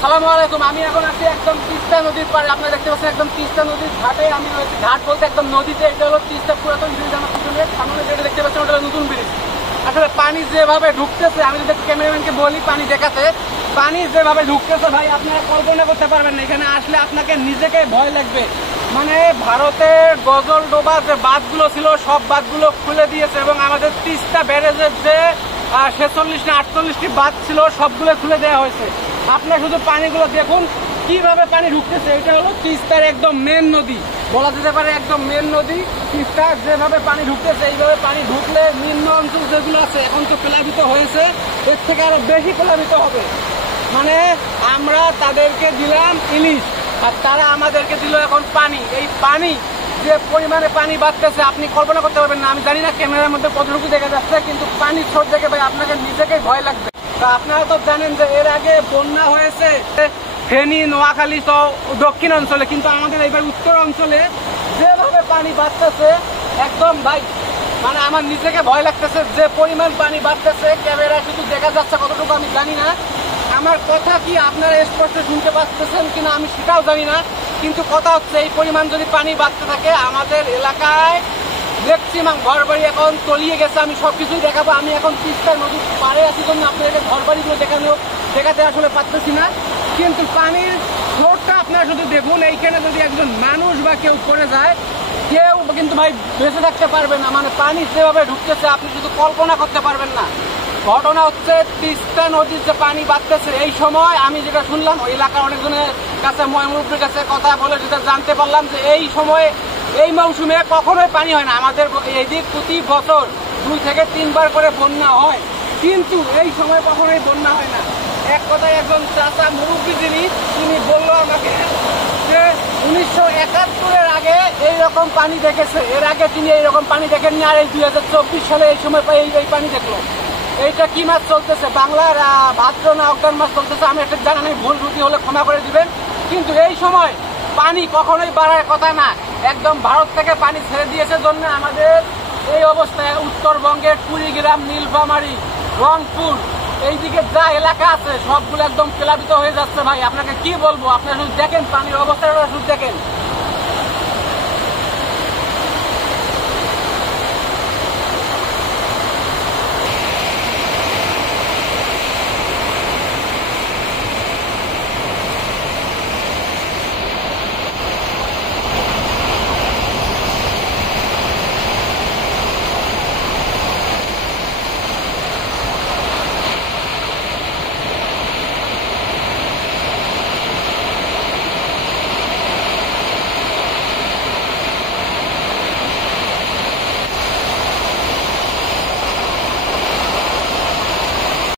আসসালামু আলাইকুম। আমি এখন আছি একদম তিস্তা নদীর পাড়ে। আপনারা দেখতে পাচ্ছেন একদম তিস্তা নদীর ঘাটে আমি রয়েছি। ঘাট বলতে একদম নদীতে। এটা হলো তিস্তা পুরাতন ব্রিজ। আমার পিছনে সামনে যেটা দেখতে পাচ্ছেন ওটা হলো নতুন ব্রিজ। আসলে পানি যেভাবে ঢুকতেছে, আমি যদি ক্যামেরাম্যানকে বলি পানি দেখাতে, পানি যেভাবে ঢুকতেছে ভাই আপনারা কল্পনা করতে পারবেন না। এখানে আসলে আপনাকে নিজেকে ভয় লাগবে। মানে ভারতের গজল ডোবা যে বাঁধগুলো ছিল সব বাঁধগুলো খুলে দিয়েছে এবং আমাদের তিস্তা ব্যারেজের যে 46 না 48টি বাঁধ ছিল সবগুলো খুলে দেওয়া হয়েছে। আপনারা শুধু পানিগুলো দেখুন কিভাবে পানি ঢুকতেছে। এটা হলো তিস্তার একদম মেন নদী, বলা যেতে পারে একদম মেন নদী তিস্তা। যেভাবে পানি ঢুকতেছে এইভাবে পানি ঢুকলে নিম্ন অঞ্চল যেগুলো আছে এখন তো প্লাবিত হয়েছে, এর থেকে আরো বেশি প্লাবিত হবে। মানে আমরা তাদেরকে দিলাম ইলিশ আর তারা আমাদেরকে দিল এখন পানি। এই পানি যে পরিমাণে পানি বাড়তেছে আপনি কল্পনা করতে পারবেন না। আমি জানি না ক্যামেরার মধ্যে কতটুকু দেখা যাচ্ছে, কিন্তু পানির স্রোত দেখে ভাই আপনাকে নিজেকেই ভয় লাগবে। আপনারা তো জানেন যে এর আগে বন্যা হয়েছে ফেনী, নোয়াখালী সহ দক্ষিণ অঞ্চলে, কিন্তু আমাদের এইবার উত্তর অঞ্চলে যেভাবে পানি বাড়তেছে একদম ভাই মানে আমার নিজেকে ভয় লাগতেছে। যে পরিমাণ পানি বাড়তেছে ক্যামেরা শুধু দেখা যাচ্ছে কতটুকু আমি জানি না। আমার কথা কি আপনারা স্পষ্ট শুনতে পাচ্ছেন কিনা আমি সেটাও জানি না, কিন্তু কথা হচ্ছে এই পরিমাণ যদি পানি বাড়তে থাকে আমাদের এলাকায় ম্যাক্সিমাম ঘর বাড়ি এখন তলিয়ে গেছে। আমি সবকিছুই দেখাবো। আমি এখন তিস্তা নদীর পাড়ে আছি জন্য আপনাদেরকে ঘর বাড়িগুলো দেখাতে আসলে পারতেছি না, কিন্তু পানির ফ্লোরটা আপনারা শুধু দেখুন। এইখানে যদি একজন মানুষ বা কেউ পড়ে যায় কেউ কিন্তু ভাই বেঁচে থাকতে পারবে না। মানে পানি যেভাবে ঢুকতেছে আপনি শুধু কল্পনা করতে পারবেন না। ঘটনা হচ্ছে তিস্তা নদীর যে পানি বাড়তেছে এই সময় আমি যেটা শুনলাম ওই এলাকার অনেকজনের কাছে ময়মুরব্বীর কাছে কথা বলে যেটা জানতে পারলাম যে এই সময়ে এই মৌসুমে কখনোই পানি হয় না। আমাদের এইদিক প্রতি বছর 2 থেকে 3 বার করে বন্যা হয়, কিন্তু এই সময় কখনোই বন্যা হয় না। এক কথায় একজন চাচা মুরব্বী তিনি বললো আমাকে যে 1971-এর আগে এইরকম পানি দেখেছে, এর আগে তিনি এইরকম পানি দেখেননি। আর এই 2024 সালে এই সময় এই পানি দেখলো। এইটা কি মাস চলতেছে, বাংলার ভাদ্র না অগ্রহায়ণ মাস চলতেছে, আমি একটা জানা নেই, ভুল ত্রুটি হলে ক্ষমা করে দিবেন। কিন্তু এই সময় পানি কখনোই বাড়ার কথা না। একদম ভারত থেকে পানি ছেড়ে দিয়েছে জন্য আমাদের এই অবস্থায়। উত্তরবঙ্গের কুড়িগ্রাম, নীলফামারী, রংপুর এইদিকে যা এলাকা আছে সবগুলো একদম প্লাবিত হয়ে যাচ্ছে। ভাই আপনাকে কি বলবো, আপনারা শুধু দেখেন পানির অবস্থাটা শুধু দেখেন।